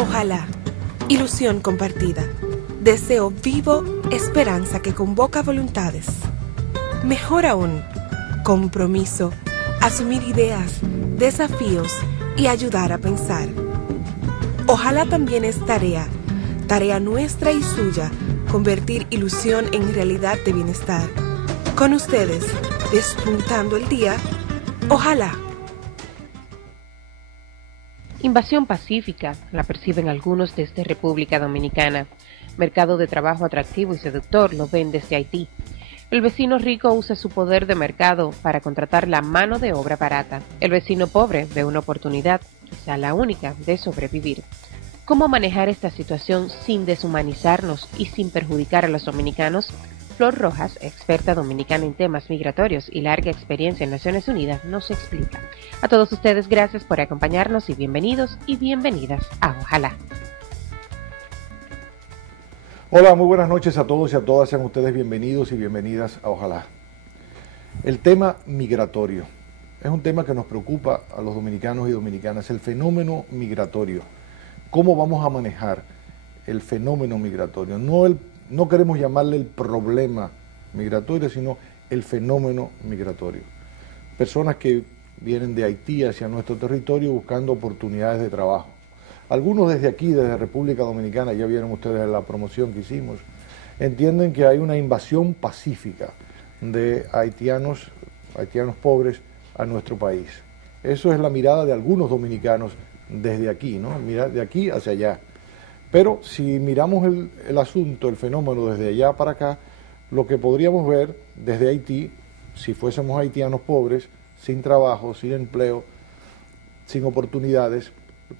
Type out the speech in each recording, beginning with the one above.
Ojalá, ilusión compartida, deseo vivo, esperanza que convoca voluntades. Mejor aún, compromiso, asumir ideas, desafíos y ayudar a pensar. Ojalá también es tarea nuestra y suya, convertir ilusión en realidad de bienestar. Con ustedes, despuntando el día, ojalá. Invasión pacífica, la perciben algunos desde República Dominicana. Mercado de trabajo atractivo y seductor, lo ven desde Haití. El vecino rico usa su poder de mercado para contratar la mano de obra barata. El vecino pobre ve una oportunidad, quizá la única, de sobrevivir. ¿Cómo manejar esta situación sin deshumanizarnos y sin perjudicar a los dominicanos? Flor Rojas, experta dominicana en temas migratorios y larga experiencia en Naciones Unidas, nos explica. A todos ustedes, gracias por acompañarnos y bienvenidos y bienvenidas a Ojalá. Hola, muy buenas noches a todos y a todas. Sean ustedes bienvenidos y bienvenidas a Ojalá. El tema migratorio es un tema que nos preocupa a los dominicanos y dominicanas, el fenómeno migratorio. ¿Cómo vamos a manejar el fenómeno migratorio? No queremos llamarle el problema migratorio, sino el fenómeno migratorio. Personas que vienen de Haití hacia nuestro territorio buscando oportunidades de trabajo. Algunos desde aquí, desde República Dominicana, ya vieron ustedes en la promoción que hicimos, entienden que hay una invasión pacífica de haitianos pobres a nuestro país. Eso es la mirada de algunos dominicanos desde aquí, ¿no? Mira, de aquí hacia allá. Pero si miramos el asunto, el fenómeno desde allá para acá, lo que podríamos ver desde Haití, si fuésemos haitianos pobres, sin trabajo, sin empleo, sin oportunidades,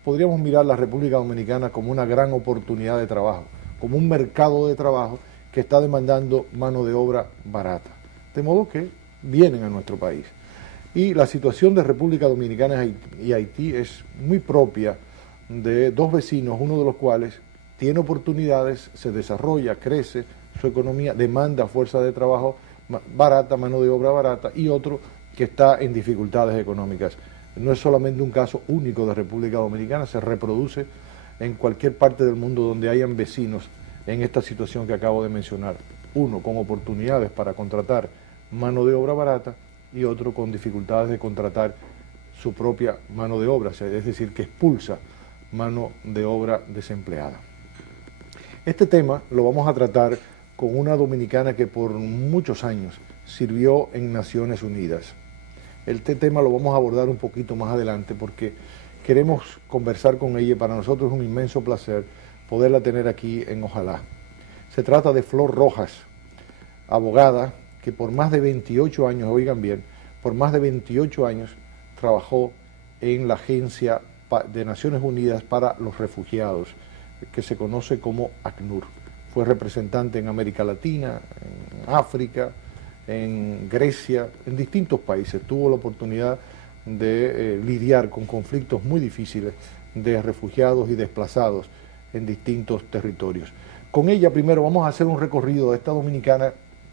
podríamos mirar la República Dominicana como una gran oportunidad de trabajo, como un mercado de trabajo que está demandando mano de obra barata. De modo que vienen a nuestro país. Y la situación de República Dominicana y Haití es muy propia de dos vecinos, uno de los cuales tiene oportunidades, se desarrolla, crece su economía, demanda fuerza de trabajo barata, mano de obra barata, y otro que está en dificultades económicas. No es solamente un caso único de República Dominicana, se reproduce en cualquier parte del mundo donde hayan vecinos en esta situación que acabo de mencionar. Uno con oportunidades para contratar mano de obra barata y otro con dificultades de contratar su propia mano de obra, es decir, que expulsa mano de obra desempleada. Este tema lo vamos a tratar con una dominicana que por muchos años sirvió en Naciones Unidas. Este tema lo vamos a abordar un poquito más adelante porque queremos conversar con ella y para nosotros es un inmenso placer poderla tener aquí en Ojalá. Se trata de Flor Rojas, abogada que por más de 28 años, oigan bien, por más de 28 años trabajó en la Agencia de Naciones Unidas para los Refugiados, que se conoce como ACNUR. Fue representante en América Latina, en África, en Grecia, en distintos países. Tuvo la oportunidad de lidiar con conflictos muy difíciles de refugiados y desplazados en distintos territorios. Con ella primero vamos a hacer un recorrido de esta dominicana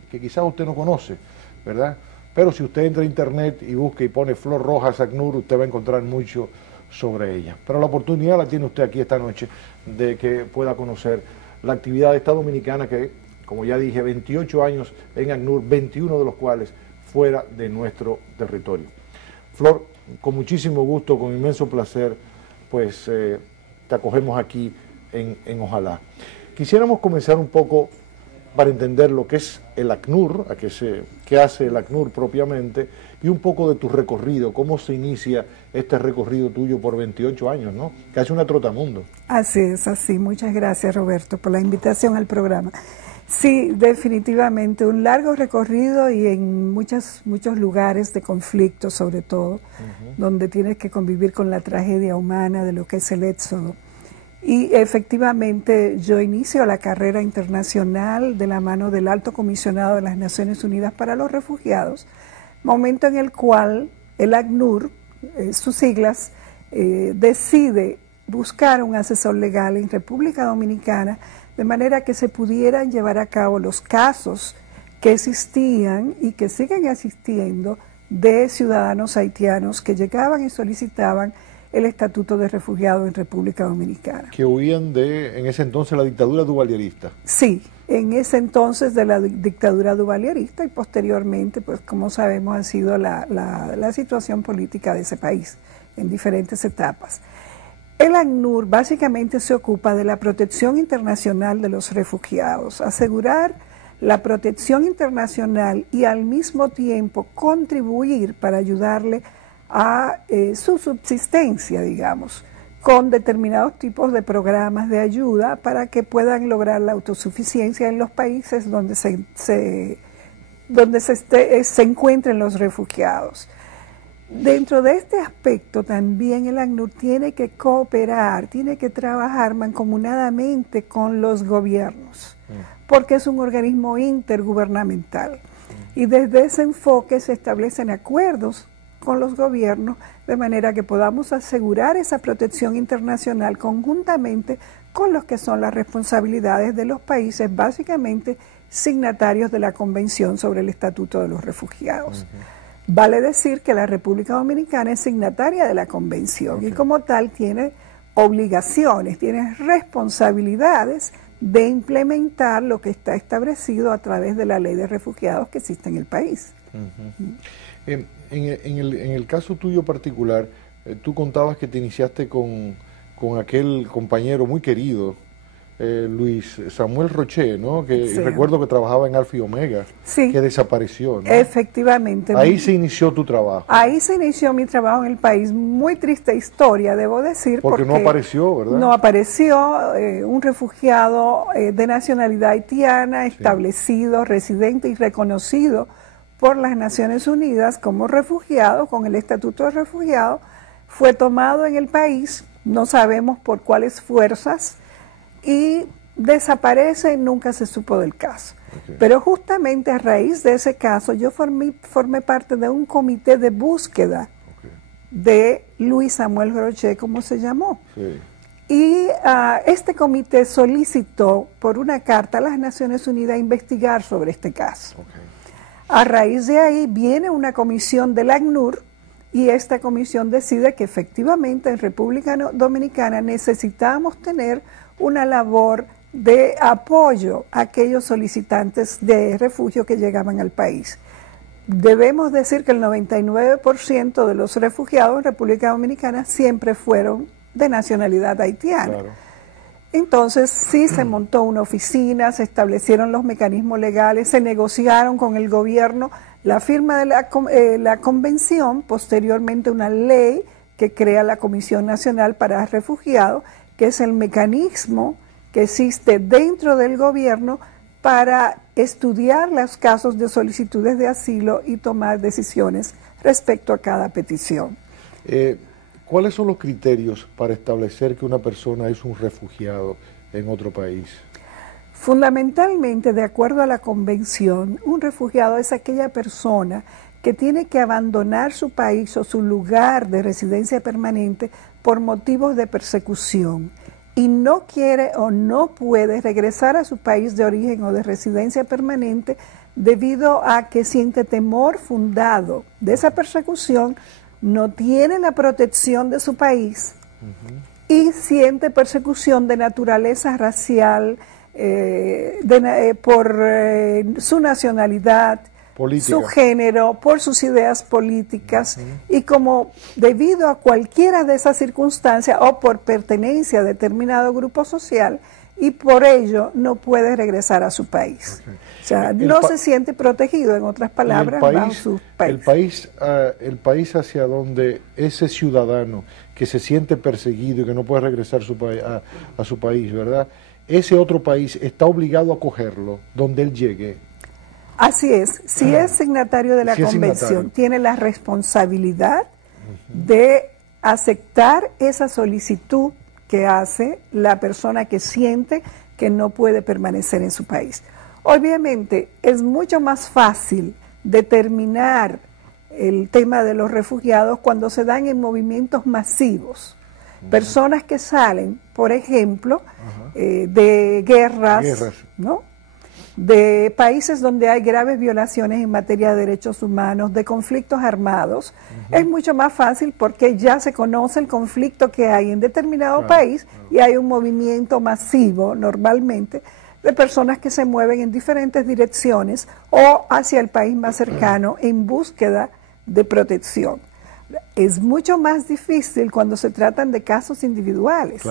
que quizás usted no conoce, ¿verdad? Pero si usted entra a internet y busca y pone Flor Rojas ACNUR, usted va a encontrar mucho sobre ella. Pero la oportunidad la tiene usted aquí esta noche de que pueda conocer la actividad de esta dominicana que, como ya dije, 28 años en ACNUR, 21 de los cuales fuera de nuestro territorio. Flor, con muchísimo gusto, con inmenso placer, pues te acogemos aquí en Ojalá. Quisiéramos comenzar un poco para entender lo que es el ACNUR, qué hace el ACNUR propiamente, y un poco de tu recorrido, cómo se inicia este recorrido tuyo por 28 años, ¿no? Casi una trotamundo. Así es, así. Muchas gracias, Roberto, por la invitación al programa. Sí, definitivamente, un largo recorrido y en muchos lugares de conflicto, sobre todo, donde tienes que convivir con la tragedia humana de lo que es el éxodo. Y efectivamente yo inicio la carrera internacional de la mano del Alto Comisionado de las Naciones Unidas para los Refugiados, momento en el cual el ACNUR, sus siglas, decide buscar un asesor legal en República Dominicana de manera que se pudieran llevar a cabo los casos que existían y que siguen existiendo de ciudadanos haitianos que llegaban y solicitaban el Estatuto de Refugiado en República Dominicana. Que huían de, en ese entonces, la dictadura duvalierista. Sí, en ese entonces de la dictadura duvalierista y posteriormente, pues como sabemos, ha sido la situación política de ese país en diferentes etapas. El ACNUR básicamente se ocupa de la protección internacional de los refugiados, asegurar la protección internacional y al mismo tiempo contribuir para ayudarle a su subsistencia, digamos, con determinados tipos de programas de ayuda para que puedan lograr la autosuficiencia en los países donde se encuentren los refugiados. Dentro de este aspecto también el ACNUR tiene que cooperar, tiene que trabajar mancomunadamente con los gobiernos, porque es un organismo intergubernamental. Y desde ese enfoque se establecen acuerdos con los gobiernos de manera que podamos asegurar esa protección internacional conjuntamente con los que son las responsabilidades de los países básicamente signatarios de la Convención sobre el Estatuto de los Refugiados. Vale decir que la República Dominicana es signataria de la Convención y como tal tiene obligaciones, tiene responsabilidades de implementar lo que está establecido a través de la ley de refugiados que existe en el país. En el caso tuyo particular, tú contabas que te iniciaste con aquel compañero muy querido, Luis Samuel Roché, ¿no? Que sí. Recuerdo que trabajaba en Alfa y Omega, sí. Que desapareció, ¿no? Efectivamente. Ahí se inició tu trabajo. Ahí se inició mi trabajo en el país. Muy triste historia, debo decir. Porque no apareció, ¿verdad? No apareció un refugiado de nacionalidad haitiana, establecido, sí. Residente y reconocido por las Naciones Unidas como refugiado, con el Estatuto de Refugiado, fue tomado en el país, no sabemos por cuáles fuerzas, y desaparece y nunca se supo del caso. Okay. Pero justamente a raíz de ese caso yo formé parte de un comité de búsqueda de Luis Samuel Roché, como se llamó. Sí. Y este comité solicitó por una carta a las Naciones Unidas investigar sobre este caso. Okay. A raíz de ahí viene una comisión del ACNUR y esta comisión decide que efectivamente en República Dominicana necesitamos tener una labor de apoyo a aquellos solicitantes de refugio que llegaban al país. Debemos decir que el 99% de los refugiados en República Dominicana siempre fueron de nacionalidad haitiana. Claro. Entonces sí se montó una oficina, se establecieron los mecanismos legales, se negociaron con el gobierno la firma de la convención, posteriormente una ley que crea la Comisión Nacional para Refugiados, que es el mecanismo que existe dentro del gobierno para estudiar los casos de solicitudes de asilo y tomar decisiones respecto a cada petición. ¿Cuáles son los criterios para establecer que una persona es un refugiado en otro país? Fundamentalmente, de acuerdo a la Convención, un refugiado es aquella persona que tiene que abandonar su país o su lugar de residencia permanente por motivos de persecución y no quiere o no puede regresar a su país de origen o de residencia permanente debido a que siente temor fundado de esa persecución, no tiene la protección de su país y siente persecución de naturaleza racial, por su nacionalidad, política, su género, por sus ideas políticas y como debido a cualquiera de esas circunstancias o por pertenencia a determinado grupo social y por ello no puede regresar a su país. O sea, no se siente protegido, en otras palabras, bajo su país. El país hacia donde ese ciudadano que se siente perseguido y que no puede regresar a su país, ¿verdad? Ese otro país está obligado a acogerlo donde él llegue. Así es, si es signatario de la convención, tiene la responsabilidad de aceptar esa solicitud que hace la persona que siente que no puede permanecer en su país. Obviamente es mucho más fácil determinar el tema de los refugiados cuando se dan en movimientos masivos. Personas que salen, por ejemplo, de guerras, ¿no? de países donde hay graves violaciones en materia de derechos humanos, de conflictos armados, es mucho más fácil porque ya se conoce el conflicto que hay en determinado país y hay un movimiento masivo normalmente de personas que se mueven en diferentes direcciones o hacia el país más cercano en búsqueda de protección. Es mucho más difícil cuando se tratan de casos individuales,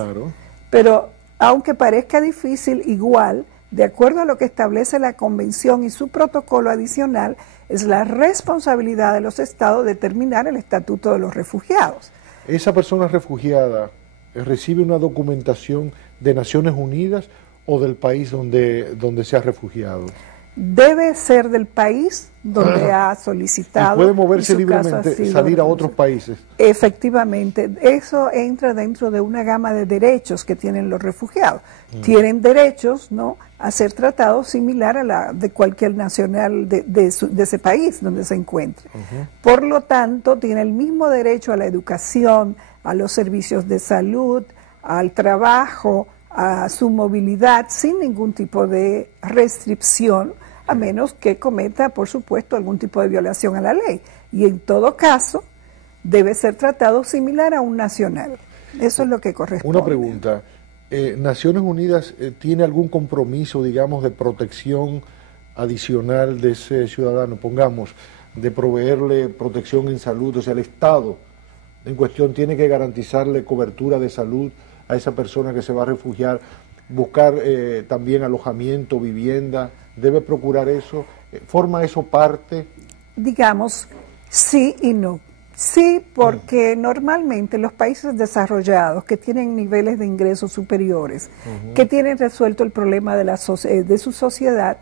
pero aunque parezca difícil, igual, de acuerdo a lo que establece la Convención y su protocolo adicional, es la responsabilidad de los estados determinar el estatuto de los refugiados. ¿Esa persona refugiada recibe una documentación de Naciones Unidas o del país donde se ha refugiado? Debe ser del país donde ha solicitado. ¿Y puede moverse libremente, salir a otros países? Efectivamente, eso entra dentro de una gama de derechos que tienen los refugiados. Tienen derechos, ¿no?, a ser tratados similar a la de cualquier nacional de ese país donde se encuentre. Por lo tanto, tiene el mismo derecho a la educación, a los servicios de salud, al trabajo, a su movilidad, sin ningún tipo de restricción, a menos que cometa, por supuesto, algún tipo de violación a la ley. Y en todo caso, debe ser tratado similar a un nacional. Eso es lo que corresponde. Una pregunta. ¿Naciones Unidas tiene algún compromiso, digamos, de protección adicional de ese ciudadano? Pongamos, de proveerle protección en salud. O sea, el Estado en cuestión tiene que garantizarle cobertura de salud a esa persona que se va a refugiar, buscar también alojamiento, vivienda. ¿Debe procurar eso? ¿Forma eso parte? Digamos, sí y no. Sí, porque normalmente los países desarrollados que tienen niveles de ingresos superiores, que tienen resuelto el problema de su sociedad,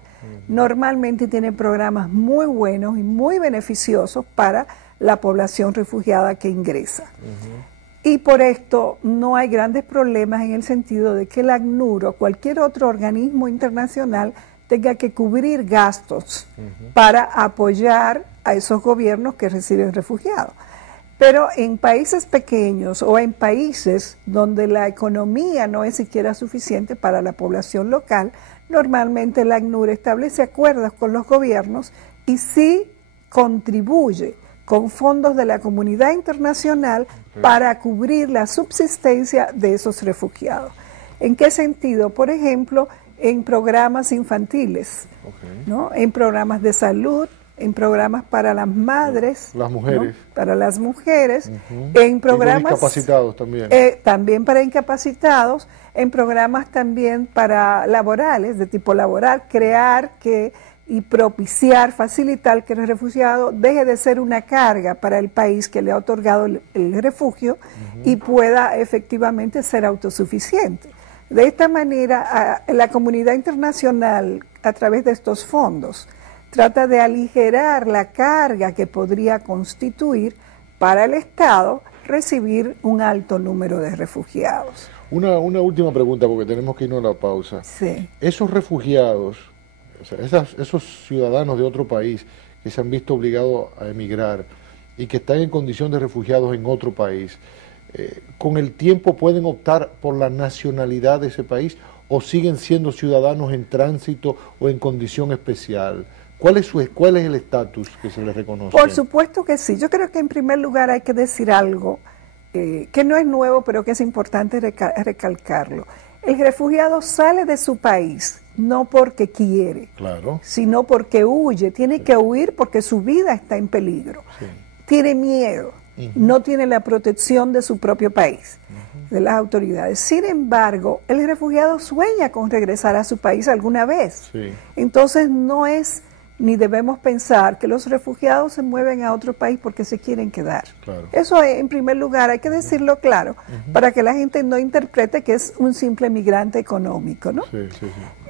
normalmente tienen programas muy buenos y muy beneficiosos para la población refugiada que ingresa. Y por esto no hay grandes problemas en el sentido de que el ACNUR o cualquier otro organismo internacional tenga que cubrir gastos para apoyar a esos gobiernos que reciben refugiados. Pero en países pequeños o en países donde la economía no es siquiera suficiente para la población local, normalmente el ACNUR establece acuerdos con los gobiernos y sí contribuye con fondos de la comunidad internacional para cubrir la subsistencia de esos refugiados. ¿En qué sentido? Por ejemplo, en programas infantiles, ¿no?, en programas de salud, en programas para las madres, las mujeres, ¿no?, para las mujeres, en programas discapacitados también, también para incapacitados, en programas también para laborales, de tipo laboral, crear y propiciar, facilitar que el refugiado deje de ser una carga para el país que le ha otorgado el refugio y pueda efectivamente ser autosuficiente. De esta manera, la comunidad internacional, a través de estos fondos, trata de aligerar la carga que podría constituir para el Estado recibir un alto número de refugiados. Una última pregunta, porque tenemos que irnos a la pausa. Sí. Esos refugiados, o sea, esos ciudadanos de otro país que se han visto obligados a emigrar y que están en condición de refugiados en otro país, ¿con el tiempo pueden optar por la nacionalidad de ese país o siguen siendo ciudadanos en tránsito o en condición especial? ¿Cuál es el estatus que se les reconoce? Por supuesto que sí. Yo creo que en primer lugar hay que decir algo que no es nuevo, pero que es importante recalcarlo. El refugiado sale de su país no porque quiere, sino porque huye. Tiene que huir porque su vida está en peligro. Tiene miedo. No tiene la protección de su propio país, de las autoridades. Sin embargo, el refugiado sueña con regresar a su país alguna vez. Entonces no es, ni debemos pensar que los refugiados se mueven a otro país porque se quieren quedar. Eso en primer lugar hay que decirlo claro, para que la gente no interprete que es un simple migrante económico, ¿no?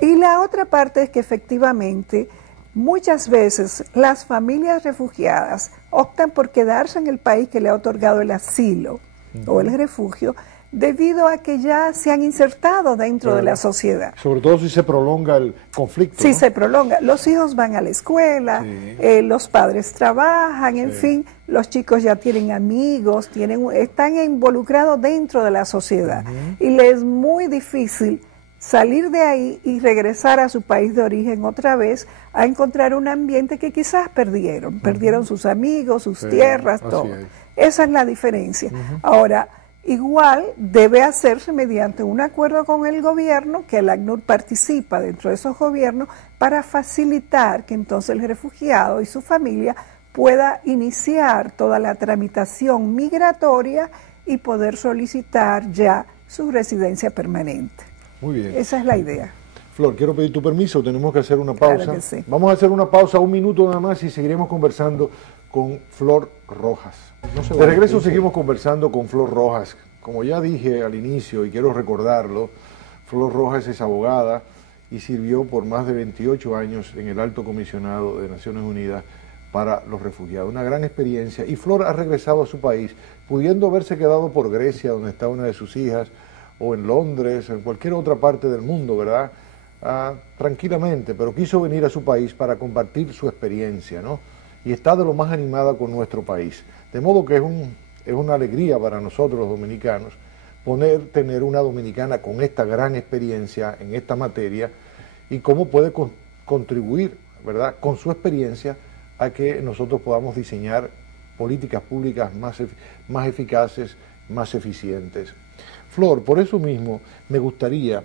Y la otra parte es que efectivamente muchas veces las familias refugiadas optan por quedarse en el país que le ha otorgado el asilo o el refugio debido a que ya se han insertado dentro de la sociedad. Sobre todo si se prolonga el conflicto. Si se prolonga. Los hijos van a la escuela, los padres trabajan, en fin, los chicos ya tienen amigos, están involucrados dentro de la sociedad y les es muy difícil salir de ahí y regresar a su país de origen otra vez a encontrar un ambiente que quizás perdieron sus amigos, sus tierras, todo. Esa es la diferencia. Ahora, igual debe hacerse mediante un acuerdo con el gobierno, que el ACNUR participa dentro de esos gobiernos, para facilitar que entonces el refugiado y su familia pueda iniciar toda la tramitación migratoria y poder solicitar ya su residencia permanente. Muy bien. Esa es la idea. Flor, quiero pedir tu permiso, tenemos que hacer una pausa. Claro que sí. Vamos a hacer una pausa, 1 minuto nada más, y seguiremos conversando con Flor Rojas. De regreso seguimos conversando con Flor Rojas. Como ya dije al inicio y quiero recordarlo, Flor Rojas es abogada y sirvió por más de 28 años en el Alto Comisionado de Naciones Unidas para los Refugiados. Una gran experiencia, y Flor ha regresado a su país, pudiendo haberse quedado por Grecia, donde está una de sus hijas, o en Londres, o en cualquier otra parte del mundo, ¿verdad? Tranquilamente, pero quiso venir a su país para compartir su experiencia, ¿no? Y está de lo más animada con nuestro país. De modo que es una alegría para nosotros los dominicanos tener una dominicana con esta gran experiencia en esta materia y cómo puede contribuir, ¿verdad?, con su experiencia a que nosotros podamos diseñar políticas públicas más eficaces, más eficientes. Flor, por eso mismo me gustaría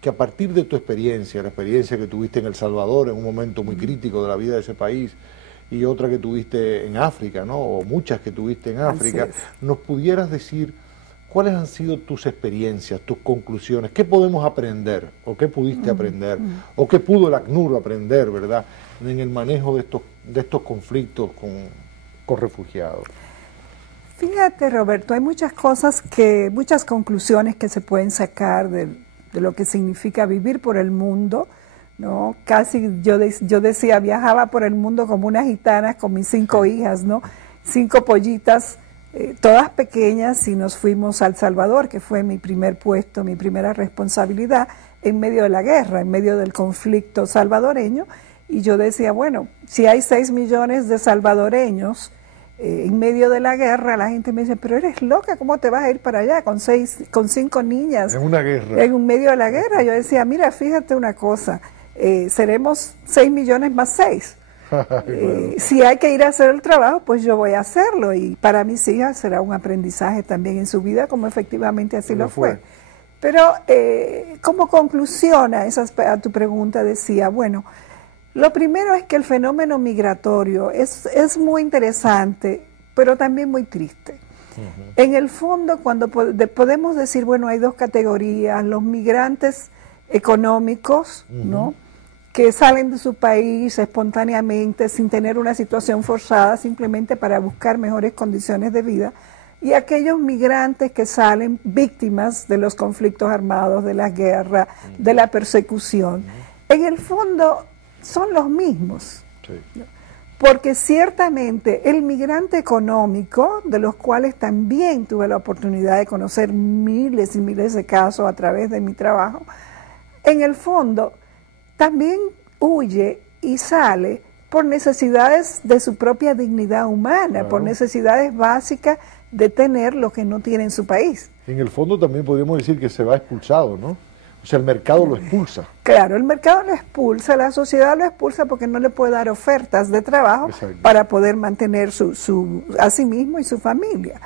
que a partir de tu experiencia, la experiencia que tuviste en El Salvador en un momento muy crítico de la vida de ese país, y otra que tuviste en África, ¿no?, o muchas que tuviste en África, nos pudieras decir cuáles han sido tus experiencias, tus conclusiones, qué podemos aprender, o qué pudiste aprender, o qué pudo el ACNUR aprender, ¿verdad?, en el manejo de estos conflictos con refugiados. Fíjate, Roberto, hay muchas conclusiones que se pueden sacar de lo que significa vivir por el mundo, ¿no? Casi yo decía, viajaba por el mundo como una gitana con mis 5 hijas, ¿no? 5 pollitas, todas pequeñas, y nos fuimos a El Salvador, que fue mi primer puesto, mi primera responsabilidad, en medio de la guerra, en medio del conflicto salvadoreño. Y yo decía, bueno, si hay 6 millones de salvadoreños en medio de la guerra, la gente me dice, pero eres loca, ¿cómo te vas a ir para allá con 5 niñas? En una guerra. En medio de la guerra. Yo decía, mira, fíjate una cosa, seremos 6 millones más 6. Si hay que ir a hacer el trabajo, pues yo voy a hacerlo, y para mis hijas será un aprendizaje también en su vida, como efectivamente así lo fue. Pero como conclusión a tu pregunta decía, bueno, lo primero es que el fenómeno migratorio es muy interesante, pero también muy triste. En el fondo, cuando podemos decir, bueno, hay 2 categorías, los migrantes económicos, ¿no?, que salen de su país espontáneamente, sin tener una situación forzada, simplemente para buscar mejores condiciones de vida, y aquellos migrantes que salen víctimas de los conflictos armados, de la guerra, de la persecución. En el fondo son los mismos, porque ciertamente el migrante económico, de los cuales también tuve la oportunidad de conocer miles y miles de casos a través de mi trabajo, en el fondo también huye y sale por necesidades de su propia dignidad humana, por necesidades básicas de tener lo que no tiene en su país. En el fondo también podríamos decir que se va expulsado, ¿no? O sea, el mercado lo expulsa. Claro, el mercado lo expulsa, la sociedad lo expulsa porque no le puede dar ofertas de trabajo para poder mantener a sí mismo y su familia.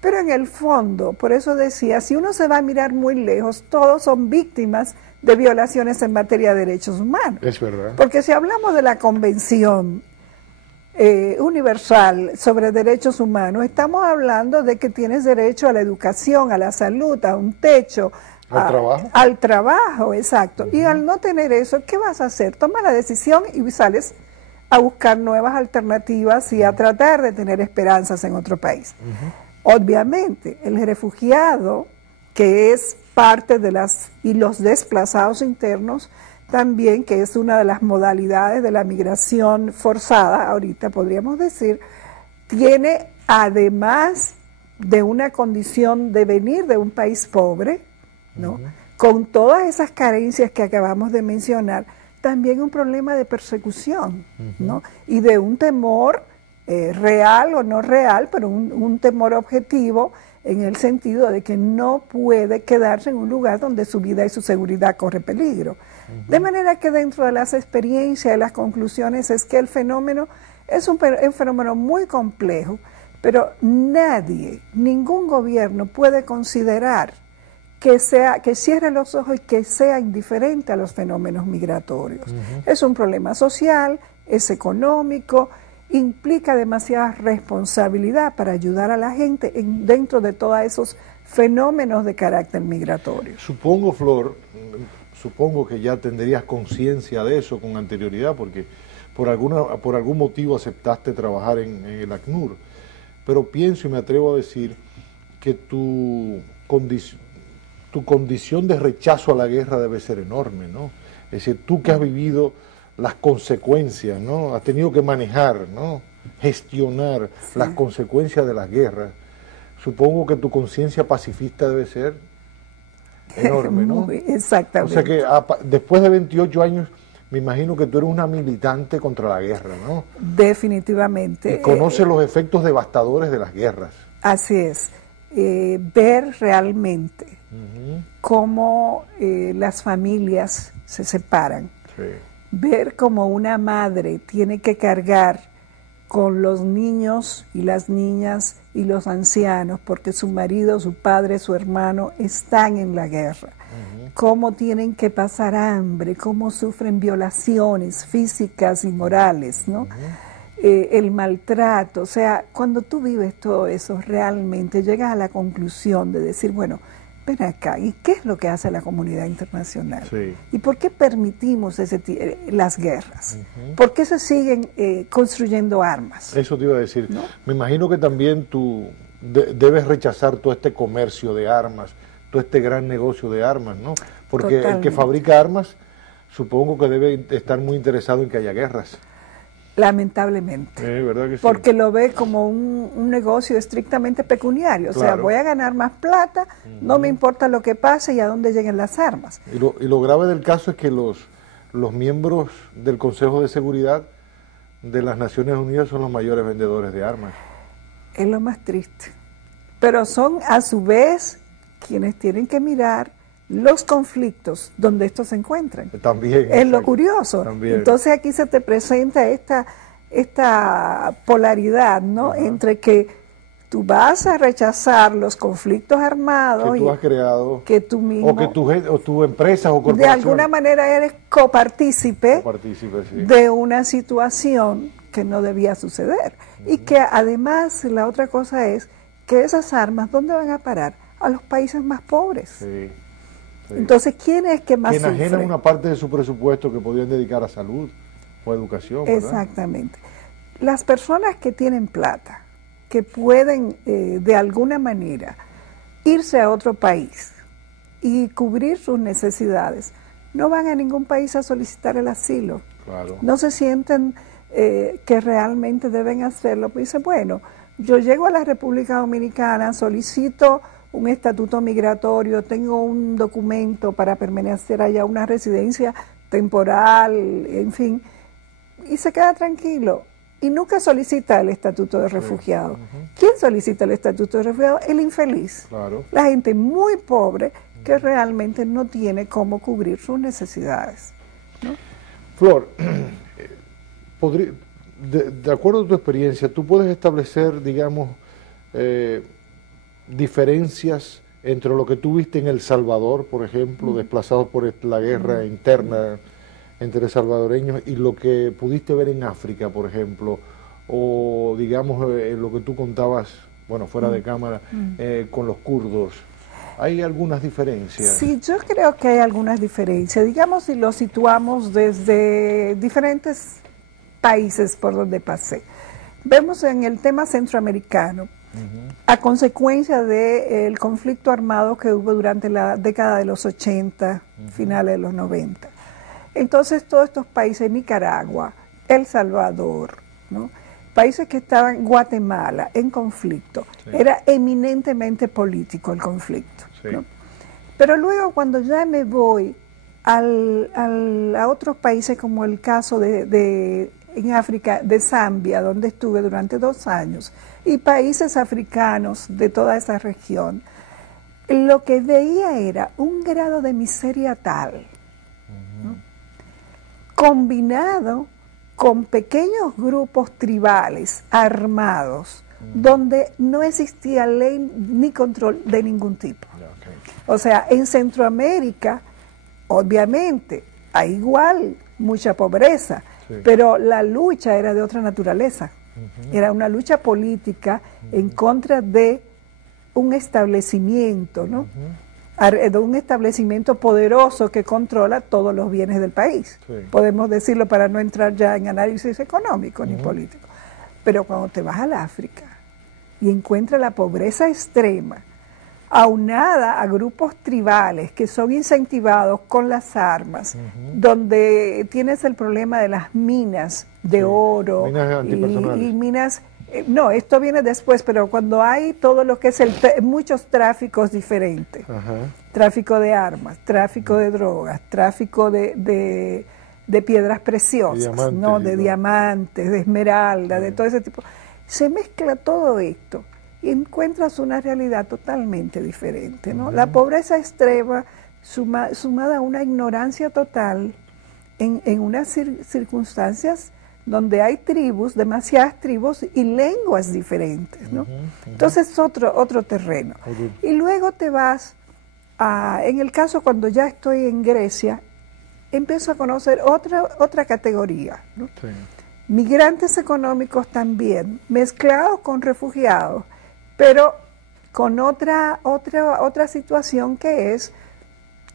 Pero en el fondo, por eso decía, si uno se va a mirar muy lejos, todos son víctimas de violaciones en materia de derechos humanos. Es verdad. Porque si hablamos de la Convención Universal sobre Derechos Humanos, estamos hablando de que tienes derecho a la educación, a la salud, a un techo, al trabajo, exacto. Y al no tener eso, ¿qué vas a hacer? Toma la decisión y sales a buscar nuevas alternativas y a tratar de tener esperanzas en otro país. Obviamente, el refugiado, que es parte de los desplazados internos, también, que es una de las modalidades de la migración forzada, ahorita podríamos decir, tiene, además de una condición de venir de un país pobre, ¿no?, con todas esas carencias que acabamos de mencionar, también un problema de persecución, ¿no?, y de un temor real o no real, pero un temor objetivo en el sentido de que no puede quedarse en un lugar donde su vida y su seguridad corre peligro. De manera que dentro de las experiencias y las conclusiones es que el fenómeno es un fenómeno muy complejo, pero nadie, ningún gobierno puede considerar que cierre los ojos y que sea indiferente a los fenómenos migratorios. Es un problema social, es económico, implica demasiada responsabilidad para ayudar a la gente dentro de todos esos fenómenos de carácter migratorio. Supongo, Flor, supongo que ya tendrías conciencia de eso con anterioridad, porque por algún motivo aceptaste trabajar en el ACNUR, pero pienso y me atrevo a decir que tu condición de rechazo a la guerra debe ser enorme, ¿no? Es decir, tú que has vivido las consecuencias, ¿no? Has tenido que manejar, ¿no? Gestionar las consecuencias de las guerras. Supongo que tu conciencia pacifista debe ser enorme, ¿no? Exactamente. O sea que después de 28 años, me imagino que tú eres una militante contra la guerra, ¿no? Definitivamente. Y conoces los efectos devastadores de las guerras. Así es. Ver realmente cómo las familias se separan. Sí. Ver cómo una madre tiene que cargar con los niños y las niñas y los ancianos porque su marido, su padre, su hermano están en la guerra. Cómo tienen que pasar hambre, cómo sufren violaciones físicas y morales, ¿no? El maltrato. O sea, cuando tú vives todo eso, realmente llegas a la conclusión de decir, bueno, ven acá, ¿y qué es lo que hace la comunidad internacional? Sí. ¿Y por qué permitimos las guerras? ¿Por qué se siguen construyendo armas? Eso te iba a decir. ¿No? Me imagino que también tú debes rechazar todo este comercio de armas, todo este gran negocio de armas, ¿no? Porque Totalmente. el que fabrica armas, supongo que debe estar muy interesado en que haya guerras. Lamentablemente. ¿Verdad que sí? Porque lo ve como un negocio estrictamente pecuniario. O sea, Claro. voy a ganar más plata, no me importa lo que pase y a dónde lleguen las armas. Y lo grave del caso es que los miembros del Consejo de Seguridad de las Naciones Unidas son los mayores vendedores de armas. Es lo más triste. Pero son a su vez quienes tienen que mirar los conflictos donde estos se encuentran. También. Es lo exacto. curioso. También. Entonces aquí se te presenta esta polaridad, ¿no? Entre que tú vas a rechazar los conflictos armados Que tú has creado, que tú mismo, o tu empresa o de corporación. alguna manera eres copartícipe Partícipe, sí. de una situación que no debía suceder. Y que además la otra cosa es que esas armas, ¿dónde van a parar? A los países más pobres. Sí, sí. Entonces, ¿quién es que más que enajenan sufre? una parte de su presupuesto que podrían dedicar a salud o a educación, ¿verdad? Exactamente. Las personas que tienen plata, que pueden de alguna manera irse a otro país y cubrir sus necesidades, no van a ningún país a solicitar el asilo. Claro. No se sienten que realmente deben hacerlo. Pues dicen, bueno, yo llego a la República Dominicana, solicito un estatuto migratorio, tengo un documento para permanecer allá, una residencia temporal, en fin, y se queda tranquilo. Y nunca solicita el estatuto de refugiado. ¿Quién solicita el estatuto de refugiado? El infeliz. Claro. La gente muy pobre que realmente no tiene cómo cubrir sus necesidades, ¿no? Flor, de acuerdo a tu experiencia, ¿tú puedes establecer, digamos, diferencias entre lo que tú viste en El Salvador, por ejemplo, desplazados por la guerra interna entre salvadoreños, y lo que pudiste ver en África, por ejemplo, o digamos lo que tú contabas, bueno, fuera de cámara, con los kurdos? ¿Hay algunas diferencias? Sí, yo creo que hay algunas diferencias. Digamos, si lo situamos desde diferentes países por donde pasé. Vemos en el tema centroamericano, a consecuencia del conflicto armado que hubo durante la década de los 80, finales de los 90. Entonces, todos estos países, Nicaragua, El Salvador, ¿no? Países que estaban, Guatemala, en conflicto. Sí. Era eminentemente político el conflicto. Sí. ¿No? Pero luego, cuando ya me voy a otros países, como el caso de en África, de Zambia, donde estuve durante 2 años, y países africanos de toda esa región, lo que veía era un grado de miseria tal, ¿no?, combinado con pequeños grupos tribales armados, donde no existía ley ni control de ningún tipo. O sea, en Centroamérica, obviamente, hay igual mucha pobreza, pero la lucha era de otra naturaleza. Era una lucha política en contra de un establecimiento, ¿no? De un establecimiento poderoso que controla todos los bienes del país. Podemos decirlo para no entrar ya en análisis económico ni político. Pero cuando te vas al África y encuentras la pobreza extrema, aunada a grupos tribales que son incentivados con las armas, donde tienes el problema de las minas de oro y minas... No, esto viene después, pero cuando hay todo lo que es muchos tráficos diferentes, tráfico de armas, tráfico de drogas, tráfico de piedras preciosas, ¿no?, de diamantes, de esmeralda, de todo ese tipo, se mezcla todo esto y encuentras una realidad totalmente diferente, ¿no? La pobreza extrema sumada a una ignorancia total en unas circunstancias donde hay tribus, demasiadas tribus y lenguas diferentes, ¿no? Entonces es otro terreno. Y luego te vas en el caso cuando ya estoy en Grecia, empiezo a conocer otra categoría, ¿no? Migrantes económicos también, mezclados con refugiados, pero con otra situación que es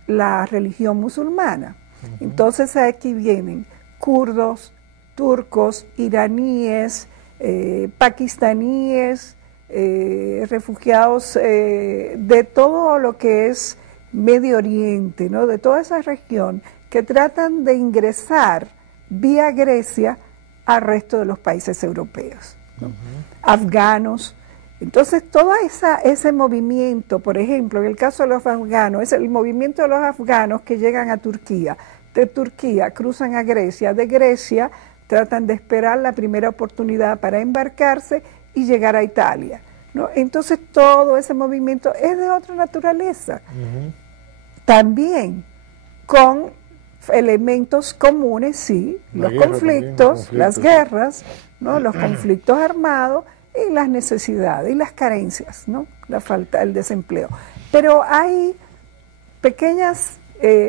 la religión musulmana. Entonces aquí vienen kurdos, turcos, iraníes, pakistaníes, refugiados de todo lo que es Medio Oriente, ¿no?, de toda esa región, que tratan de ingresar vía Grecia al resto de los países europeos, ¿no? Afganos. Entonces, todo ese movimiento, por ejemplo, en el caso de los afganos, es el movimiento de los afganos que llegan a Turquía, de Turquía cruzan a Grecia, de Grecia tratan de esperar la primera oportunidad para embarcarse y llegar a Italia, ¿no? Entonces, todo ese movimiento es de otra naturaleza. También con elementos comunes, sí, los conflictos, las guerras, ¿no?, los conflictos armados y las necesidades y las carencias, ¿no?, la falta, el desempleo. Pero hay pequeñas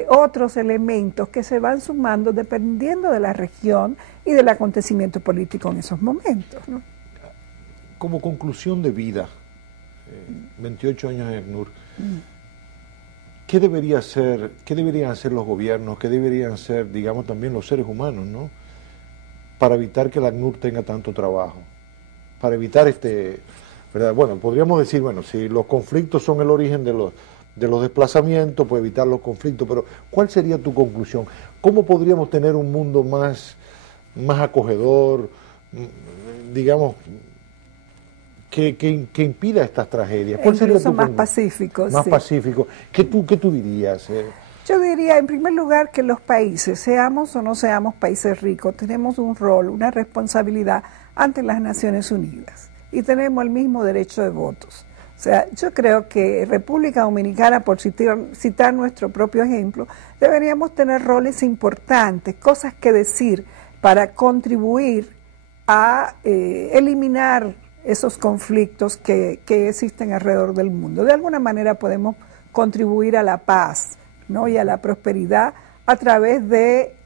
otros elementos que se van sumando dependiendo de la región y del acontecimiento político en esos momentos, ¿no? Como conclusión de vida, 28 años en ACNUR, ¿qué deberían hacer los gobiernos, qué deberían hacer, digamos, también los seres humanos, ¿no?, para evitar que la ACNUR tenga tanto trabajo? Para evitar ¿verdad? Bueno, podríamos decir, bueno, si los conflictos son el origen de los desplazamientos, pues evitar los conflictos, pero ¿cuál sería tu conclusión? ¿Cómo podríamos tener un mundo más acogedor, digamos, que impida estas tragedias? ¿Cuál sería tu más pacífico? Más pacífico. ¿Qué tú dirías? Yo diría, en primer lugar, que los países, seamos o no seamos países ricos, tenemos un rol, una responsabilidad ante las Naciones Unidas y tenemos el mismo derecho de votos. O sea, yo creo que República Dominicana, por citar nuestro propio ejemplo, deberíamos tener roles importantes, cosas que decir para contribuir a eliminar esos conflictos que existen alrededor del mundo. De alguna manera podemos contribuir a la paz, ¿no?, y a la prosperidad a través de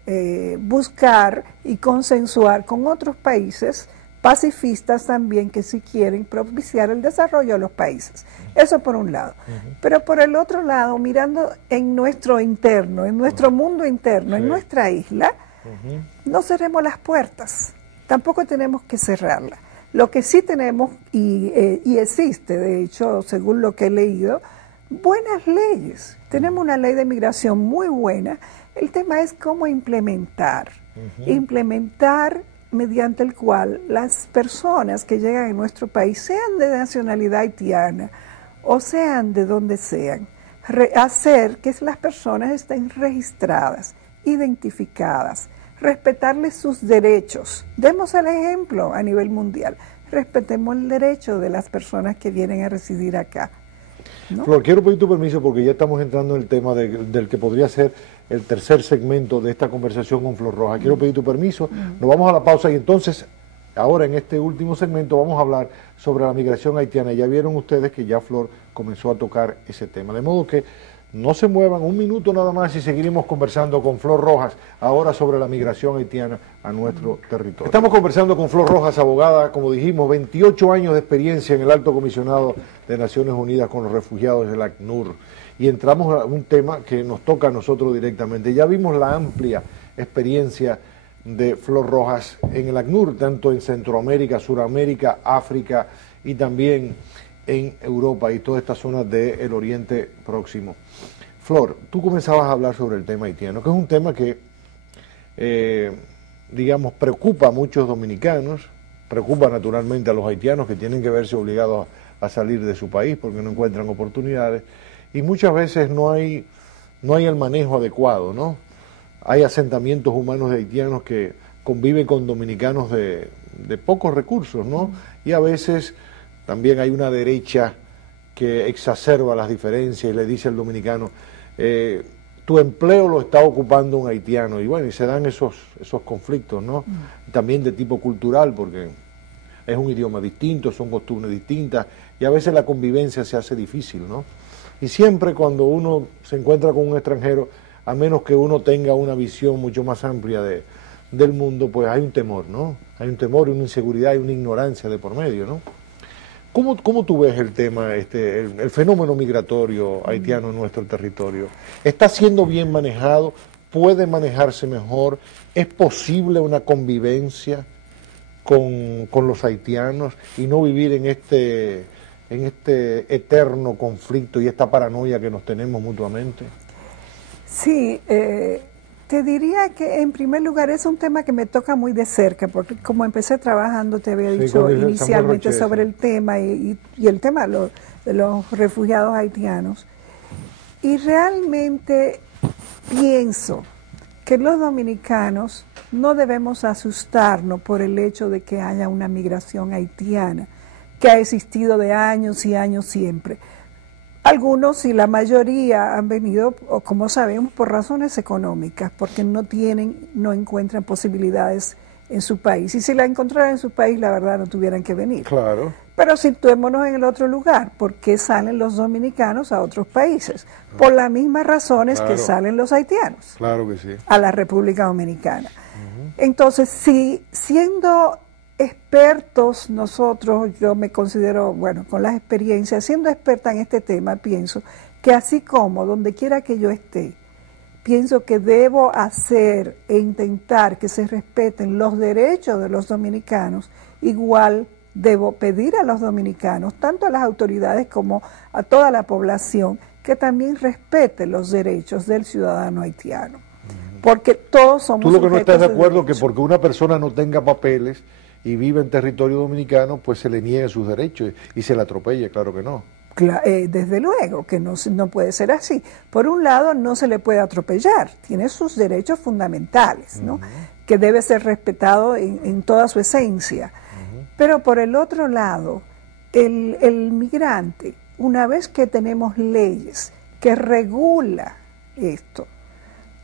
buscar y consensuar con otros países pacifistas también que sí quieren propiciar el desarrollo de los países. Eso por un lado. Pero por el otro lado, mirando en nuestro interno, en nuestro mundo interno, en nuestra isla, no cerremos las puertas. Tampoco tenemos que cerrarlas. Lo que sí tenemos, y existe, de hecho, según lo que he leído, buenas leyes. Tenemos una ley de migración muy buena. El tema es cómo implementar. Implementar mediante el cual las personas que llegan a nuestro país, sean de nacionalidad haitiana o sean de donde sean, hacer que las personas estén registradas, identificadas, respetarles sus derechos. Demos el ejemplo a nivel mundial. Respetemos el derecho de las personas que vienen a residir acá, ¿no? Flor, quiero pedir tu permiso porque ya estamos entrando en el tema del que podría ser el tercer segmento de esta conversación con Flor Rojas. Quiero pedir tu permiso, nos vamos a la pausa y entonces, ahora en este último segmento vamos a hablar sobre la migración haitiana. Ya vieron ustedes que ya Flor comenzó a tocar ese tema, de modo que no se muevan un minuto nada más y seguiremos conversando con Flor Rojas ahora sobre la migración haitiana a nuestro territorio. Estamos conversando con Flor Rojas, abogada, como dijimos, 28 años de experiencia en el Alto Comisionado de Naciones Unidas con los refugiados del ACNUR. Y entramos a un tema que nos toca a nosotros directamente. Ya vimos la amplia experiencia de Flor Rojas en el ACNUR, tanto en Centroamérica, Suramérica, África y también en Europa y todas estas zonas del Oriente Próximo. Flor, tú comenzabas a hablar sobre el tema haitiano, que es un tema que, digamos, preocupa a muchos dominicanos, preocupa naturalmente a los haitianos que tienen que verse obligados a salir de su país porque no encuentran oportunidades, y muchas veces no hay el manejo adecuado, ¿no? Hay asentamientos humanos de haitianos que conviven con dominicanos de pocos recursos, ¿no? Y a veces también hay una derecha que exacerba las diferencias y le dice al dominicano, tu empleo lo está ocupando un haitiano, y bueno, y se dan esos conflictos, ¿no? También de tipo cultural, porque es un idioma distinto, son costumbres distintas, y a veces la convivencia se hace difícil, ¿no? Y siempre cuando uno se encuentra con un extranjero, a menos que uno tenga una visión mucho más amplia del mundo, pues hay un temor, ¿no? Hay un temor, una inseguridad y una ignorancia de por medio, ¿no? ¿Cómo tú ves el tema, el fenómeno migratorio haitiano en nuestro territorio? ¿Está siendo bien manejado? ¿Puede manejarse mejor? ¿Es posible una convivencia con los haitianos y no vivir en este eterno conflicto y esta paranoia que nos tenemos mutuamente? Sí, te diría que en primer lugar es un tema que me toca muy de cerca, porque como empecé trabajando, te había dicho inicialmente sobre el tema y el tema de los refugiados haitianos. Y realmente pienso que los dominicanos no debemos asustarnos por el hecho de que haya una migración haitiana, que ha existido de años y años siempre. Algunos y la mayoría han venido, como sabemos, por razones económicas, porque no encuentran posibilidades en su país. Y si la encontraran en su país, la verdad no tuvieran que venir. Claro. Pero situémonos en el otro lugar. ¿Por qué salen los dominicanos a otros países? Por las mismas razones que salen los haitianos. Claro que sí. A la República Dominicana. Entonces, si siendo expertos nosotros, yo me considero, bueno, con las experiencias, siendo experta en este tema, pienso que así como donde quiera que yo esté, pienso que debo hacer e intentar que se respeten los derechos de los dominicanos, igual debo pedir a los dominicanos, tanto a las autoridades como a toda la población, que también respete los derechos del ciudadano haitiano, porque todos somos Tú lo que no estás de acuerdo derechos. que porque una persona no tenga papeles y vive en territorio dominicano, pues se le niegue sus derechos y se le atropelle, claro que no. Desde luego que no puede ser así. Por un lado, no se le puede atropellar, tiene sus derechos fundamentales, ¿no? Que debe ser respetado en toda su esencia. Pero por el otro lado, el migrante, una vez que tenemos leyes que regula esto,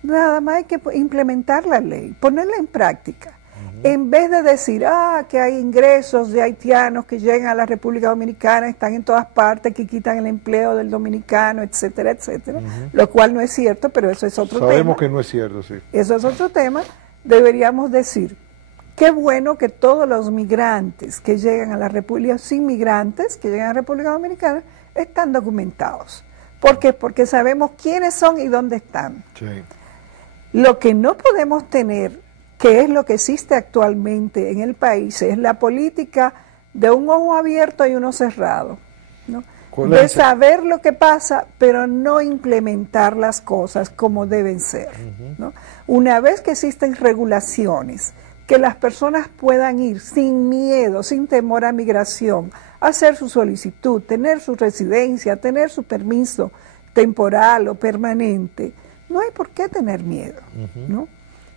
nada más hay que implementar la ley, ponerla en práctica. En vez de decir, que hay ingresos de haitianos que llegan a la República Dominicana, están en todas partes, que quitan el empleo del dominicano, etcétera, etcétera, lo cual no es cierto, pero eso es otro tema. Sabemos que no es cierto, sí. Eso es otro tema. Deberíamos decir, qué bueno que todos los migrantes que llegan a la República, sin migrantes que llegan a la República Dominicana, están documentados. ¿Por qué? Porque sabemos quiénes son y dónde están. Sí. Lo que no podemos tener, que es lo que existe actualmente en el país, es la política de un ojo abierto y uno cerrado, ¿no? De saber lo que pasa, pero no implementar las cosas como deben ser, ¿no? Una vez que existen regulaciones, que las personas puedan ir sin miedo, sin temor a migración, hacer su solicitud, tener su residencia, tener su permiso temporal o permanente, no hay por qué tener miedo, ¿no?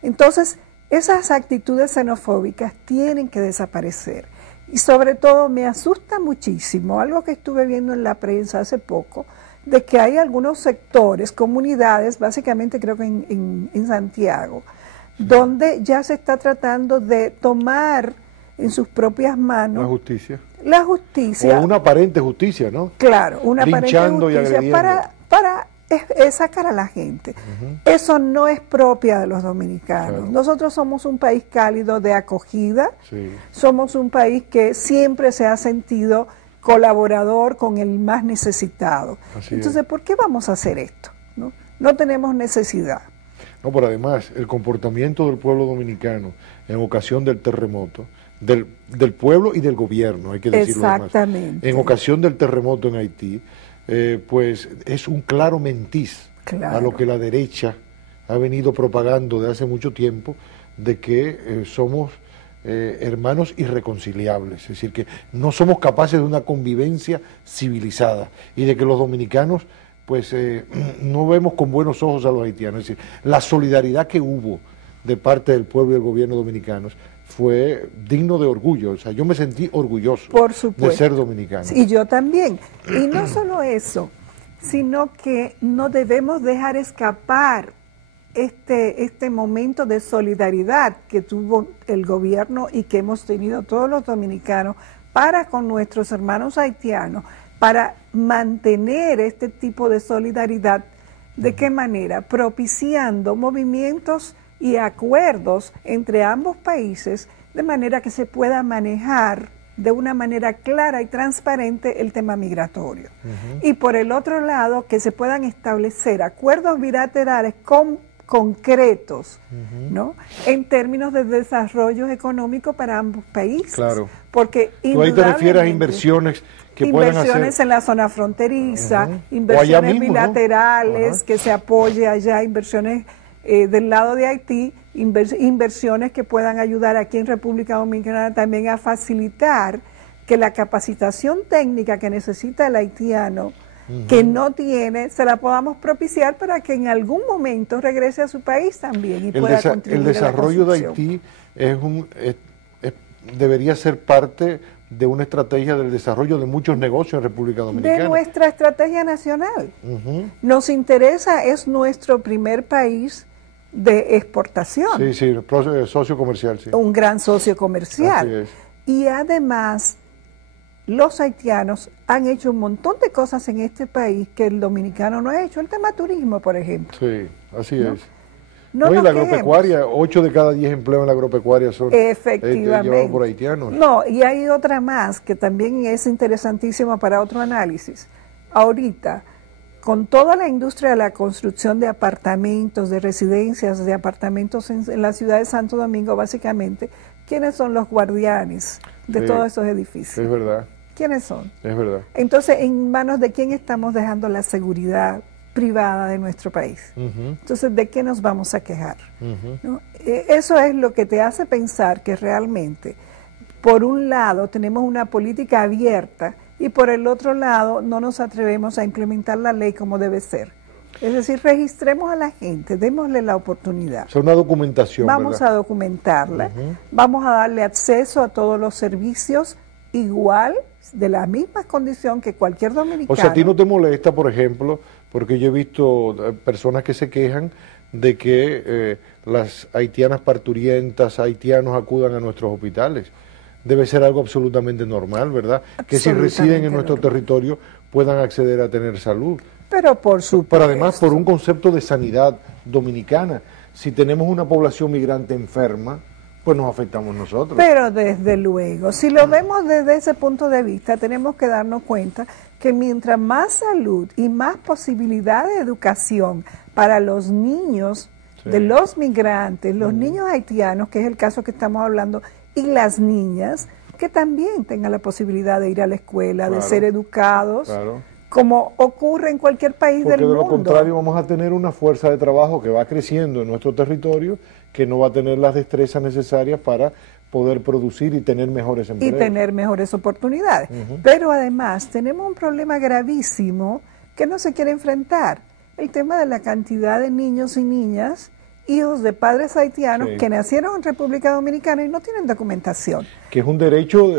Entonces, Esas actitudes xenofóbicas tienen que desaparecer. Y sobre todo me asusta muchísimo, algo que estuve viendo en la prensa hace poco, de que hay algunos sectores, comunidades, básicamente creo que en Santiago, donde ya se está tratando de tomar en sus propias manos la justicia. La justicia. O una aparente justicia, ¿no? Claro, una linchando aparente justicia para sacar a la gente. Eso no es propia de los dominicanos. Claro. Nosotros somos un país cálido de acogida, Sí. somos un país que siempre se ha sentido colaborador con el más necesitado. Así Entonces, es. ¿por qué vamos a hacer esto? No tenemos necesidad. No, pero además, el comportamiento del pueblo dominicano en ocasión del terremoto, del pueblo y del gobierno, hay que decirlo. Exactamente. Además, en ocasión del terremoto en Haití, pues es un claro mentiz a lo que la derecha ha venido propagando de hace mucho tiempo, de que somos hermanos irreconciliables, es decir, que no somos capaces de una convivencia civilizada y de que los dominicanos pues no vemos con buenos ojos a los haitianos. Es decir, la solidaridad que hubo de parte del pueblo y del gobierno dominicanos fue digno de orgullo. O sea, yo me sentí orgulloso de ser dominicano. Y yo también. Y no solo eso, sino que no debemos dejar escapar este momento de solidaridad que tuvo el gobierno y que hemos tenido todos los dominicanos para con nuestros hermanos haitianos, para mantener este tipo de solidaridad. ¿De qué manera? Propiciando movimientos y acuerdos entre ambos países, de manera que se pueda manejar de una manera clara y transparente el tema migratorio. Y por el otro lado, que se puedan establecer acuerdos bilaterales concretos, ¿no? En términos de desarrollo económico para ambos países. Claro. Porque tú ahí te refieres a inversiones que puedan hacer. Inversiones en la zona fronteriza, inversiones mismo, bilaterales, ¿no? que se apoye allá, inversiones del lado de Haití, inversiones que puedan ayudar aquí en República Dominicana también a facilitar que la capacitación técnica que necesita el haitiano, que no tiene, se la podamos propiciar para que en algún momento regrese a su país también y pueda contribuir. El desarrollo de Haití debería ser parte de una estrategia del desarrollo de muchos negocios en República Dominicana. De nuestra estrategia nacional. Nos interesa, es nuestro primer país de exportación. Sí, socio comercial, sí. Un gran socio comercial. Así es. Y además, los haitianos han hecho un montón de cosas en este país que el dominicano no ha hecho. El tema turismo, por ejemplo. Sí, así es. No y la quejemos. agropecuaria, 8 de cada 10 empleos en la agropecuaria son llevados por haitianos. No, y hay otra más que también es interesantísima para otro análisis. Ahorita, con toda la industria de la construcción de apartamentos, de residencias, de apartamentos en la ciudad de Santo Domingo, básicamente, ¿quiénes son los guardianes de todos esos edificios? Es verdad. ¿Quiénes son? Es verdad. Entonces, ¿en manos de quién estamos dejando la seguridad privada de nuestro país? Entonces, ¿de qué nos vamos a quejar? ¿No? Eso es lo que te hace pensar que realmente, por un lado, tenemos una política abierta y por el otro lado, no nos atrevemos a implementar la ley como debe ser. Es decir, registremos a la gente, démosle la oportunidad. Es una documentación, vamos a documentarla, vamos a darle acceso a todos los servicios igual, de la misma condición que cualquier dominicano. O sea, ¿a ti no te molesta, por ejemplo, porque yo he visto personas que se quejan de que las haitianas parturientas, haitianos acudan a nuestros hospitales? Debe ser algo absolutamente normal, ¿verdad? Que si residen en nuestro territorio puedan acceder a tener salud. Pero por supuesto. Pero además por un concepto de sanidad dominicana. Si tenemos una población migrante enferma, pues nos afectamos nosotros. Pero desde luego, si lo vemos desde ese punto de vista, tenemos que darnos cuenta que mientras más salud y más posibilidad de educación para los niños de los migrantes, los niños haitianos, que es el caso que estamos hablando, y las niñas, que también tengan la posibilidad de ir a la escuela, de ser educados, como ocurre en cualquier país del mundo. Porque de lo contrario vamos a tener una fuerza de trabajo que va creciendo en nuestro territorio, que no va a tener las destrezas necesarias para poder producir y tener mejores empleos. Y tener mejores oportunidades. Pero además tenemos un problema gravísimo que no se quiere enfrentar. El tema de la cantidad de niños y niñas hijos de padres haitianos Sí. que nacieron en República Dominicana y no tienen documentación. Que es un derecho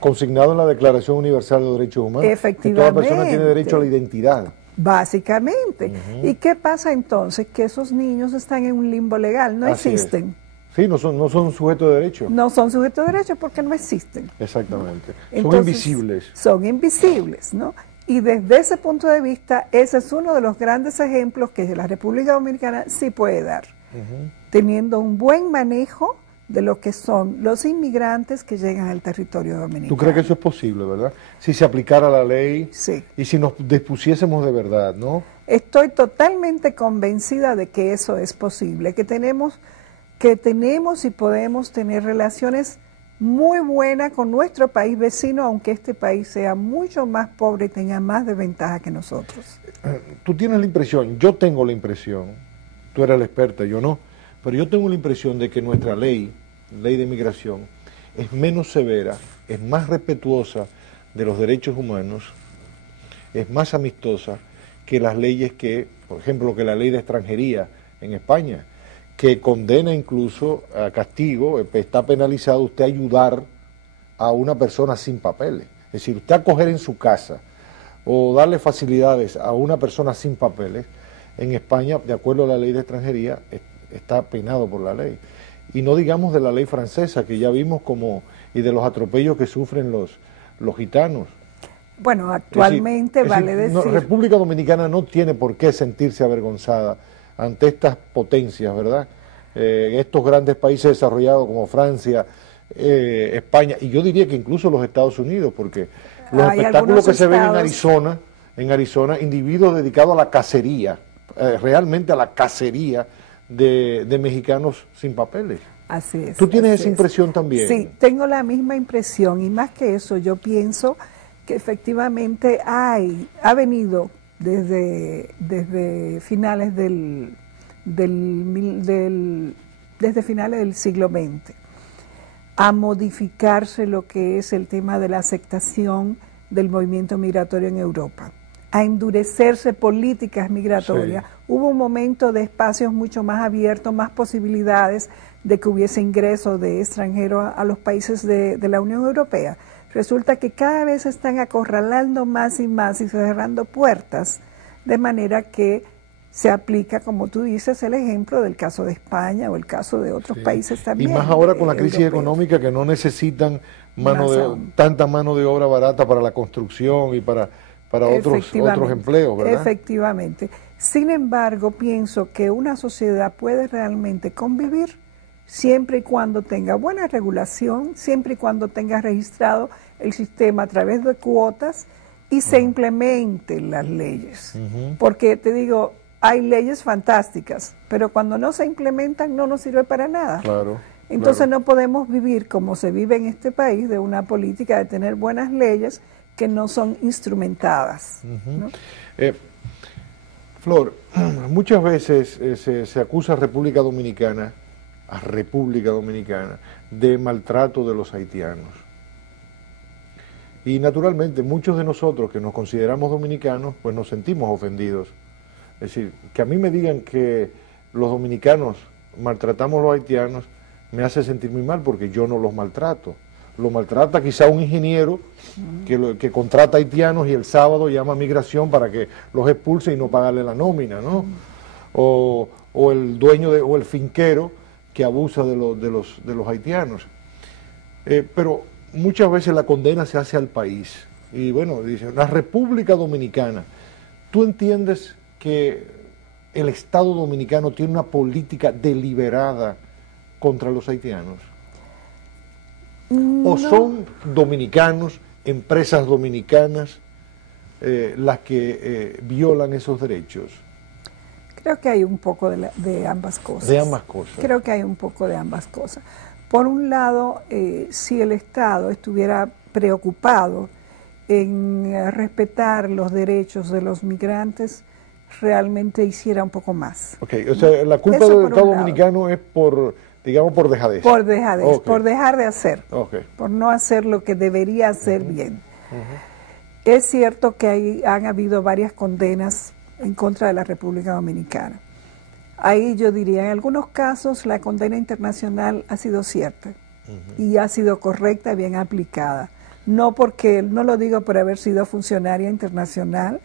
consignado en la Declaración Universal de Derechos Humanos. Que toda persona tiene derecho a la identidad. Básicamente. ¿Y qué pasa entonces? Que esos niños están en un limbo legal, no Así existen. Sí, no son sujetos de derecho. No son sujetos de derecho porque no existen. Exactamente. Entonces, son invisibles. Son invisibles, ¿no? Y desde ese punto de vista, ese es uno de los grandes ejemplos que la República Dominicana sí puede dar, teniendo un buen manejo de lo que son los inmigrantes que llegan al territorio dominicano. ¿Tú crees que eso es posible, verdad? Si se aplicara la ley Sí. y si nos dispusiésemos de verdad, ¿no? Estoy totalmente convencida de que eso es posible, que tenemos y podemos tener relaciones muy buenas con nuestro país vecino, aunque este país sea mucho más pobre y tenga más desventaja que nosotros. Tú tienes la impresión, yo tengo la impresión, tú eres la experta, yo no, pero yo tengo la impresión de que nuestra ley de inmigración, es menos severa, es más respetuosa de los derechos humanos, es más amistosa que las leyes que, por ejemplo, que la ley de extranjería en España, que condena incluso a castigo, está penalizado usted ayudar a una persona sin papeles. Es decir, usted acoger en su casa o darle facilidades a una persona sin papeles, en España, de acuerdo a la ley de extranjería, está penado por la ley. Y no digamos de la ley francesa, que ya vimos como, y de los atropellos que sufren los gitanos. Bueno, actualmente vale decir... República Dominicana no tiene por qué sentirse avergonzada ante estas potencias, ¿verdad? Estos grandes países desarrollados como Francia, España, y yo diría que incluso los Estados Unidos, porque los espectáculos que se ven en Arizona, individuos dedicados a la cacería, realmente a la cacería de mexicanos sin papeles. Así es. ¿Tú tienes esa impresión también? Sí, tengo la misma impresión, y más que eso, yo pienso que efectivamente ha venido desde finales desde finales del siglo XX a modificarse lo que es el tema de la aceptación del movimiento migratorio en Europa, a endurecerse políticas migratorias. Sí. Hubo un momento de espacios mucho más abiertos, más posibilidades de que hubiese ingresos de extranjeros a los países de la Unión Europea. Resulta que cada vez están acorralando más y cerrando puertas, de manera que se aplica, como tú dices, el ejemplo del caso de España o el caso de otros países también. Y más ahora con la crisis económica, que no necesitan tanta mano de obra barata para la construcción y para otros empleos, ¿verdad? Efectivamente. Sin embargo, pienso que una sociedad puede realmente convivir siempre y cuando tenga buena regulación, siempre y cuando tenga registrado el sistema a través de cuotas y se implementen las leyes. Porque te digo, hay leyes fantásticas, pero cuando no se implementan no nos sirve para nada. Claro. Entonces no podemos vivir como se vive en este país, de una política de tener buenas leyes que no son instrumentadas, ¿no? Flor, muchas veces se acusa a República Dominicana de maltrato de los haitianos. Y naturalmente muchos de nosotros que nos consideramos dominicanos, pues nos sentimos ofendidos. Es decir, que a mí me digan que los dominicanos maltratamos a los haitianos me hace sentir muy mal porque yo no los maltrato. Lo maltrata quizá un ingeniero que contrata haitianos y el sábado llama a migración para que los expulse y no pagarle la nómina, ¿no? O el dueño o el finquero que abusa de los haitianos. Pero muchas veces la condena se hace al país. Y bueno, dice, la República Dominicana, ¿tú entiendes que el Estado Dominicano tiene una política deliberada contra los haitianos? No. ¿O son dominicanos, empresas dominicanas, las que violan esos derechos? Creo que hay un poco de ambas cosas. De ambas cosas. Creo que hay un poco de ambas cosas. Por un lado, si el Estado estuviera preocupado en respetar los derechos de los migrantes, realmente hiciera un poco más. Ok, o sea, la culpa del Estado dominicano es por, digamos, por dejadez. Por dejadez, okay. Por dejar de hacer, okay. Por no hacer lo que debería hacer bien. Es cierto que han habido varias condenas en contra de la República Dominicana. Ahí yo diría, en algunos casos la condena internacional ha sido cierta y ha sido correcta, bien aplicada. No lo digo por haber sido funcionaria internacional,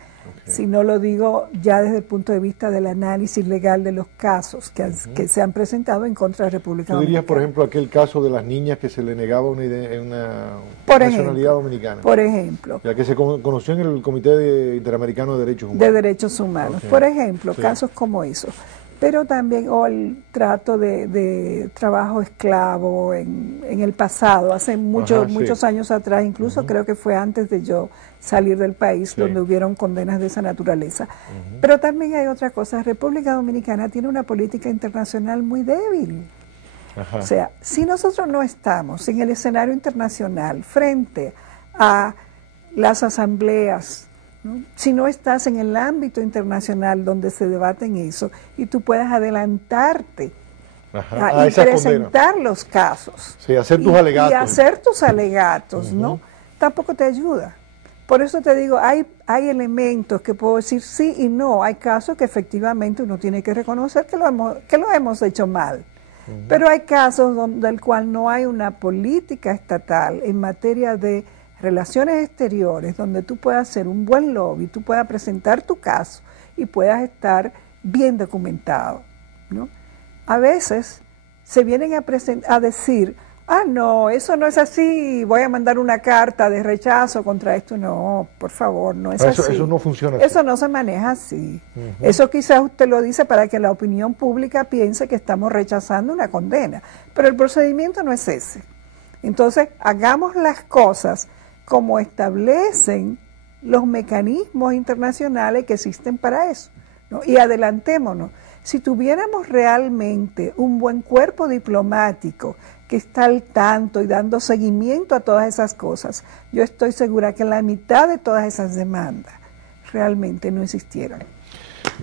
sino lo digo ya desde el punto de vista del análisis legal de los casos que se han presentado en contra de la República Dominicana. ¿Tú dirías, por ejemplo, aquel caso de las niñas que se le negaba una nacionalidad dominicana? Por ejemplo. Ya que se conoció en el Comité Interamericano de Derechos Humanos. De Derechos Humanos. Por ejemplo, casos como esos. Pero también, el trato de trabajo esclavo en el pasado, hace muchos años atrás, incluso creo que fue antes de yo salir del país, donde hubieron condenas de esa naturaleza. Pero también hay otra cosa, República Dominicana tiene una política internacional muy débil. O sea, si nosotros no estamos en el escenario internacional frente a las asambleas, ¿no? Si no estás en el ámbito internacional donde se debaten eso y tú puedas adelantarte y presentar los casos, hacer tus alegatos. Y hacer tus alegatos, ¿no? Tampoco te ayuda. Por eso te digo, hay elementos que puedo decir sí y no. Hay casos que efectivamente uno tiene que reconocer que lo hemos hecho mal. Pero hay casos del cual no hay una política estatal en materia de relaciones exteriores, donde tú puedas hacer un buen lobby, tú puedas presentar tu caso y puedas estar bien documentado, ¿no? A veces se vienen a decir, no, eso no es así, voy a mandar una carta de rechazo contra esto. No, por favor, no es así. Eso no funciona así. Eso no se maneja así. Eso quizás usted lo dice para que la opinión pública piense que estamos rechazando una condena, pero el procedimiento no es ese. Entonces, hagamos las cosas como establecen los mecanismos internacionales que existen para eso, ¿no? Y adelantémonos. Si tuviéramos realmente un buen cuerpo diplomático que está al tanto y dando seguimiento a todas esas cosas, yo estoy segura que la mitad de todas esas demandas realmente no existieran.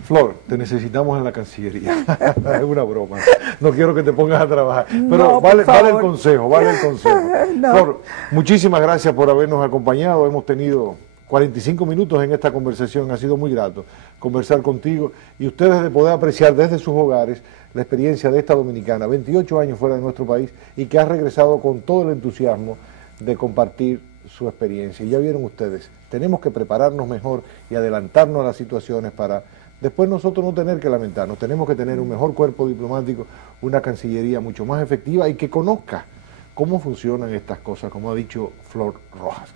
Flor, te necesitamos en la Cancillería. Es una broma. No quiero que te pongas a trabajar. Pero no, vale el consejo, No. Flor, muchísimas gracias por habernos acompañado. Hemos tenido 45 minutos en esta conversación. Ha sido muy grato conversar contigo y ustedes de poder apreciar desde sus hogares la experiencia de esta dominicana, 28 años fuera de nuestro país y que ha regresado con todo el entusiasmo de compartir su experiencia. Y ya vieron ustedes, tenemos que prepararnos mejor y adelantarnos a las situaciones para después nosotros no tener que lamentarnos. Tenemos que tener un mejor cuerpo diplomático, una Cancillería mucho más efectiva y que conozca cómo funcionan estas cosas, como ha dicho Flor Rojas.